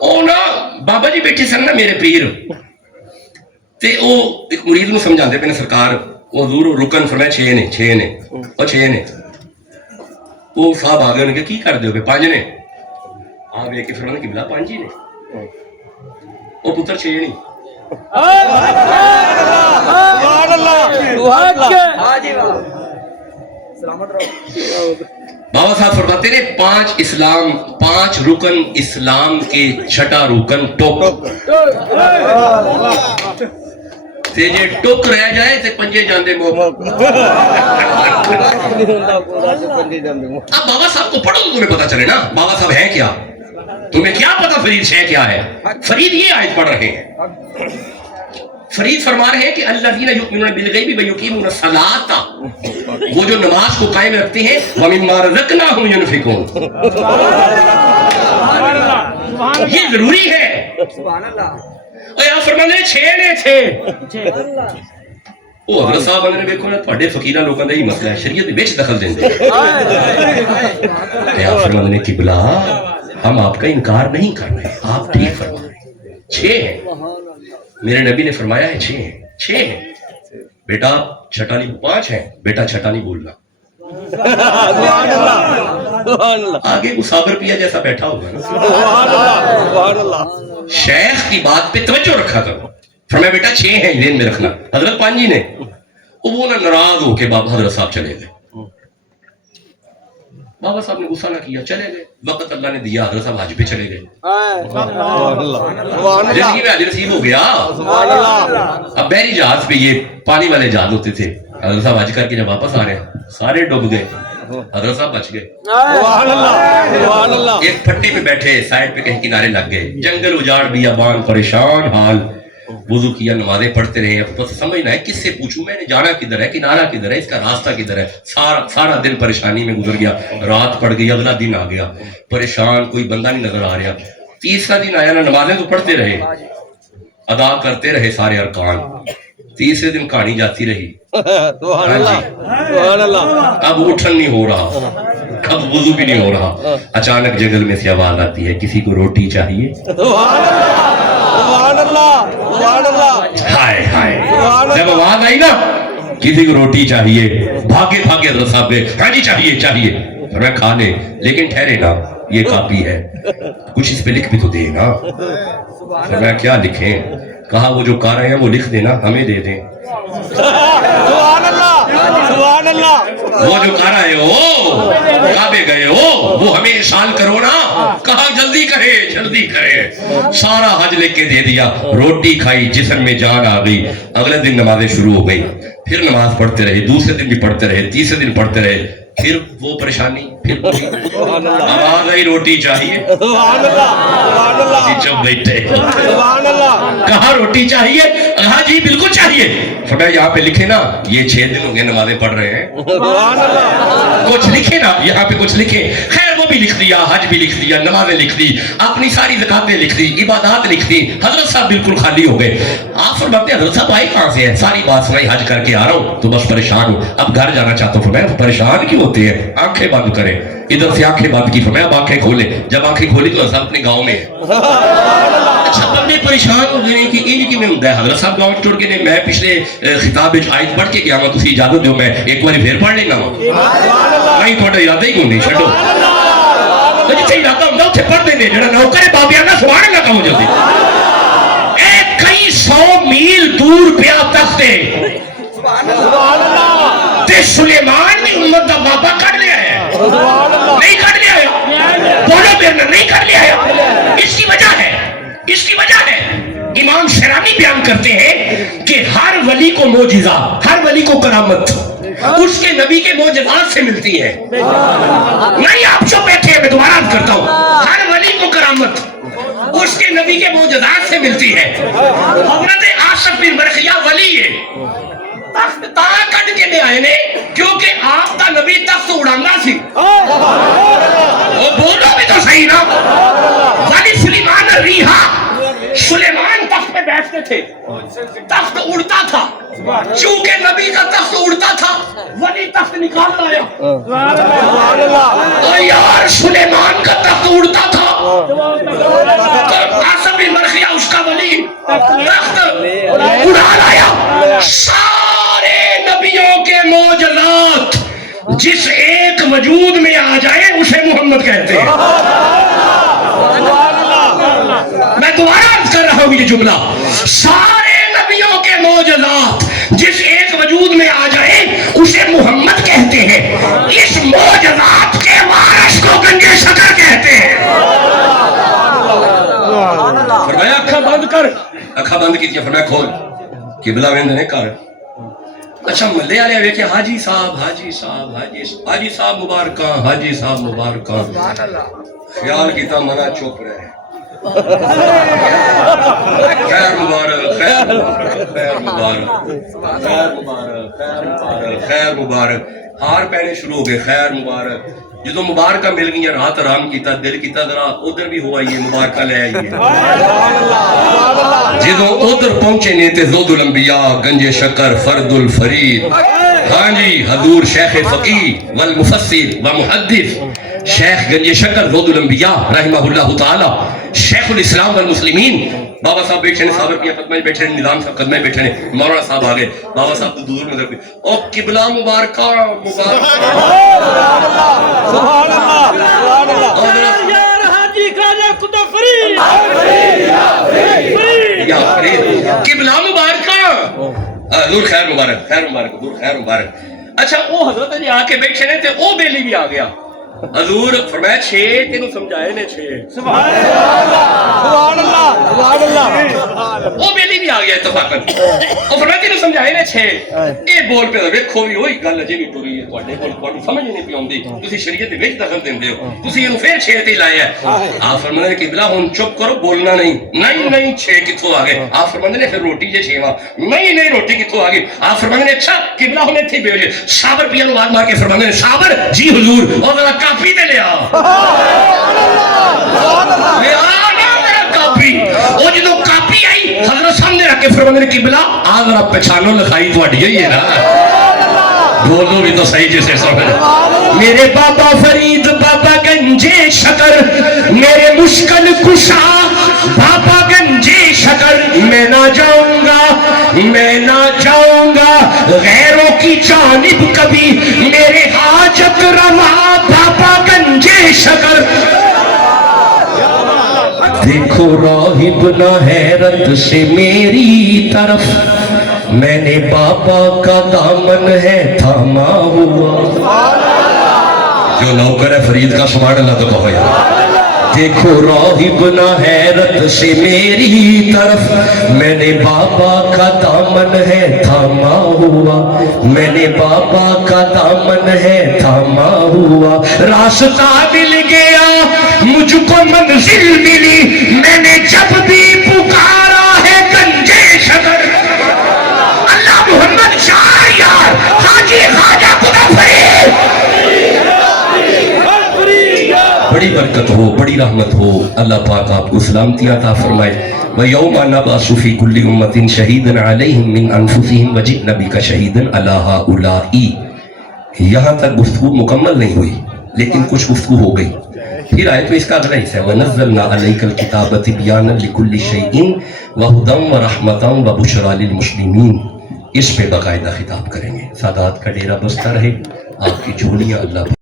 ਉਹ ਨਾ ਬਾਬਾ ਜੀ ਬੈਠੇ ਸਨ ਨਾ ਮੇਰੇ ਪੀਰ, ਤੇ ਉਹ ਇੱਕ ਮੁਰੀਦ ਨੂੰ ਸਮਝਾਉਂਦੇ ਪਏ ਨੇ ਸਰਕਾਰ ਉਹ ਹਜ਼ੂਰ ਰੁਕਨ ਫਰਮਾਇਆ 6 ਨੇ 6 ਨੇ ਉਹ 6 ਨੇ। ਉਹ ਸਾਹਿਬ ਆ ਗਏ ਉਹਨੇ ਕੀ ਕਰ ਦਿਓ 5 ਨੇ ਆ ਵੇਖ ਕੇ ਫਿਰ ਉਹਨੇ ਕਿਬਲਾ 5 ਹੀ ਨੇ ਉਹ ਪੁੱਤਰ 6 ਨਹੀਂ। बाबा साहब फरमाते ने 5 रुकन इस्लाम के छठा रुकन टोक ते जे टोक रह जाए ते पंजे जांदे मोह। अब बाबा साहब को पढ़ो तो तुम्हें पता चले ना बाबा साहब है क्या। तुम्हें क्या पता फरीद है क्या है। फरीद ये आयत पढ़ रहे हैं। फरीद फरमा रहे हैं कि अल्लज़ीना युमिनूना बिल-ग़ैबि व युक़ीमूना सलाता, वो जो नमाज को कायम रखते हैं व मिम्मा रज़क़नाहुम युनफ़िक़ून। ये जरूरी है। और यहाँ फरमाते 6 ने 6 ਉਹ ਹਜ਼ਰਤ ਸਾਹਿਬ ਨੇ ਵੇਖੋ ਨਾ ਤੁਹਾਡੇ ਫਕੀਰਾਂ ਲੋਕਾਂ ਦਾ ਹੀ ਮਸਲਾ ਹੈ ਸ਼ਰੀਅਤ ਦੇ ਵਿੱਚ ਦਖਲ ਦਿੰਦੇ ਤੇ ਆਪ ਫਰਮਾते ਨੇ किबला हम आपका इनकार नहीं कर रहे आप ठीक फरमा रहे हैं 6 है। मेरे नबी ने फरमाया है 6 है। बेटा छठा नहीं 5 है बेटा छठा नहीं बोलना। आगे मुसाबर पिया जैसा बैठा होगा ना। शेख की बात पे तवज्जो रखा करो। फरमाया बेटा 6 है ध्यान में रखना। हजरत 5 ही ने वो ना नाराज होके बाबा हजरत साहब चले गए। बाबा साहब ने गुस्सा ना किया चले गए। वक्त अल्लाह ने दिया हजरत साहब हज पे चले गए। जिंदगी में हज नसीब हो गया। अब बहरी जहाज पे ये पानी वाले जहाज होते थे हजरत साहब हज करके जब वापस आ रहे हैं सारे डूब गए हजरत साहब बच गए। एक फट्टी पे बैठे साइड पे कहीं किनारे लग गए जंगल उजाड़ बियाबान परेशान हाल वुजू किया नमाजें पढ़ते रहे। अब तो समझना है किससे पूछूं मैंने जाना किधर है किनारा किधर है इसका रास्ता किधर है। सारा दिन परेशानी में गुजर गया। रात पड़ गई अगला दिन आ गया परेशान कोई बंदा नहीं नजर आ रहा। तीसरा दिन आया ना नमाजें तो पढ़ते रहे अदा करते रहे सारे अरकान। तीसरे दिन कहानी जाती रही। अब उठन नहीं हो रहा अब वुजू भी नहीं हो रहा। अचानक जंगल में से आवाज आती है किसी को रोटी चाहिए। हाय हाय जब आवाज आई ना किसी को रोटी चाहिए भागे भागे हजरत साहब ने हाँ जी चाहिए चाहिए मैं खा ले लेकिन ठहरे ना ये कापी है कुछ इस पे लिख भी तो दे ना। मैं क्या लिखें कहा वो जो कार रहे हैं वो लिख देना हमें दे दें। वो जो कर रहे हो काबे गए हो वो हमें इरशाल करो ना। कहा जल्दी करे सारा हज लेके दे दिया। रोटी खाई जिस्म में जान आ गई। अगले दिन नमाजें शुरू हो गई फिर नमाज पढ़ते रहे दूसरे दिन भी पढ़ते रहे तीसरे दिन पढ़ते रहे फिर वो परेशानी फिर आवाज आई रोटी चाहिए। चुप बैठे कहा रोटी चाहिए हाँ जी बिल्कुल चाहिए। फटाफट यहाँ पे लिखे ना ये 6 दिन हो गए नमाजें पढ़ रहे हैं कुछ लिखे ना यहाँ पे कुछ लिखे। खैर वो भी लिख दिया हज भी लिख दिया नमाजें लिख दी अपनी सारी ज़कातें लिख दी इबादत लिख दी। हजरत साहब बिल्कुल खाली हो गए। आप फरमाते हजरत साहब आए कहाँ से है सारी बात सुनाई हज करके आ रहा हूँ तो बस परेशान हूँ अब घर जाना चाहता हूँ। मैं परेशान क्यों होते हैं आंखें बंद करें इधर से आंखें बंद की फरमाया अब आंखें खोले जब आंखें खोली तो सब अपने गांव में है। अच्छा बंदे परेशान हो गए कि इनकी में होता है हजरत साहब गांव छोड़ के नहीं मैं पिछले खिताब में आयत पढ़ के गया तुसी इजाजत दो मैं एक बार फिर पढ़ लेना नहीं थोड़ा इरादा ही क्यों नहीं छो जिथे इरादा होंगे उत्थे पढ़ते हैं जो नौकर है बाबिया ना सुभान अल्लाह का हो जाते कई 100 मील दूर पिया तख्ते ते सुलेमान ने उम्मत का बाबा कर लिया है नहीं कर लिया है बोलो बेरना नहीं कर लिया है। इसकी वजह है इमाम शरानी बयान करते हैं कि हर वली को मोजिजा हर वली को करामत उसके नबी के मोजज़ात से मिलती है। नहीं आप जो बैठे हैं मैं दोबारा करता हूँ हर वली को करामत उसके नबी के मोजज़ात से मिलती है। हज़रत आसिफ बिन बरखिया वली है तख्त ता कट के ले आए ने क्योंकि आपका नबी तख्त उड़ाना सी। वो बोलो भी तो सही ना वली सुलेमान रिहा सुलेमान तख्त पे बैठते थे तख्त उड़ता था चूंकि नबी का तख्त उड़ता था वली तख्त निकाल लाया। तो यार सुलेमान का तख्त उड़ता था तो تخت اڑا لایا سارے نبیوں کے معجزات جس ایک وجود میں آ جائے اسے محمد کہتے ہیں. میں دوبارہ عرض کر رہا ہوں یہ جملہ, سارے نبیوں کے معجزات جس ایک وجود میں آ جائے اسے محمد کہتے ہیں. اس معجزات کے وارث کو گنجے شکر کہتے ہیں. فرمایا اکھا بند کر, اکھا بند کی فرمایا کھول, قبلہ ویندے نے کر. اچھا ملے والے ویکھے حاجی صاحب حاجی صاحب حاجی صاحب مبارکاں حاجی صاحب مبارکاں, خیال کیتا منا چپ رہے, خیر مبارک خیر مبارک خیر مبارک خیر مبارک خیر مبارک خیر مبارک. ہار پہنے شروع ہو گئے, خیر مبارک. جدو مبارکہ مل گئی رات آرام کیتا, دل کیتا ذرا ادھر بھی ہو آئیے مبارکہ لے آئیے. جدو ادھر پہنچے نے تے زود الانبیاء گنج شکر فرد الفرید, ہاں جی حضور شیخ فقیہ والمفسر ومحدث شیخ گنج شکر زود الانبیاء رحمہ اللہ تعالی شیخ الاسلام والمسلمین. بابا صاحب بیٹھے نے, صابر پیا قدمہ بیٹھے نے, نظام صاحب قدمہ بیٹھے نے, مولانا صاحب آگے, بابا صاحب تو دور نظر پہ, او قبلہ مبارکہ مبارکہ سبحان اللہ یار حاجی خواجہ خدا فرید یا فرید قبلہ مبارکہ حضور خیر مبارک خیر مبارک حضور خیر مبارک. اچھا وہ حضرت جی آ کے بیٹھے نے تے او بیلی بھی آ گیا. حضور فرمایا 6 تینوں سمجھائے نے 6. سبحان اللہ سبحان اللہ. وہ بیلی بھی آ گیا اتفاقاً, وہ فرمایا تینوں سمجھائے نے 6. اے بول پہ ویکھو بھی وہی گل اجے بھی ٹری ہے تواڈے کول, تواڈی سمجھ نہیں پئی اوندی, تسی شریعت دے وچ دخل دیندے ہو, تسی اینوں پھر 6 تے لایا ہے. آپ فرماندے نے قبلہ ہن چپ کرو بولنا نہیں. نہیں 6 کتھوں آ گئے. آپ فرماندے نے پھر روٹی جے 6واں. نہیں روٹی کتھوں آ گئی. آپ فرماندے نے اچھا قبلہ ہن ایتھے بیٹھے. صابر پیا نو آواز مار کے فرماندے نے صابر جی حضور او ذرا کافی تے لے آ. وہ جدو کاپی آئی حضرت سامنے رکھ کے فرماندے نے قبلہ آ ذرا پہچانو لکھائی تواڈی ہوئی ہے نا, بولو بھی تو صحیح جیسے سمجھ. میرے بابا فرید بابا گنجے شکر, میرے مشکل کشا بابا گنجے شکر, میں نہ جاؤں گا غیروں کی جانب کبھی, میرے حاجت روا بابا گنجے شکر. دیکھو راہب نہ حیرت سے میری طرف, میں نے بابا کا دامن ہے تھاما ہوا. جو نوکر ہے فرید کا سبحان اللہ تو کہو یار. دیکھو راہب نہ حیرت سے میری طرف, میں نے بابا کا دامن ہے تھاما ہوا, میں نے بابا کا دامن ہے تھاما ہوا. راستہ مل گیا مجھ کو منزل ملی, میں نے جب بھی پکارا ہے گنجے شکر. اللہ محمد شاہ یار حاجی خواجہ خدا فرید. بڑی برکت ہو, بڑی رحمت ہو, اللہ پاک آپ کو سلامتی عطا فرمائے. وَيَوْمَ نَبْعَثُ فِي كُلِّ أُمَّةٍ شَهِيدًا عَلَيْهِمْ مِنْ أَنفُسِهِمْ وَجِئْنَا بِكَ شَهِيدًا عَلَى هَؤُلَاءِ. یہاں تک گفتگو مکمل نہیں ہوئی لیکن کچھ گفتگو ہو گئی. پھر آیت میں اس کا اگلا حصہ ہے وَنَزَّلْنَا عَلَيْكَ الْكِتَابَ تِبْيَانًا لِكُلِّ شَيْءٍ وَهُدًى وَرَحْمَةً وَبُشْرَى لِلْمُسْلِمِينَ. اس پہ باقاعدہ خطاب کریں گے. سادات کا ڈیرا بستہ رہے, آپ کی جھولیاں اللہ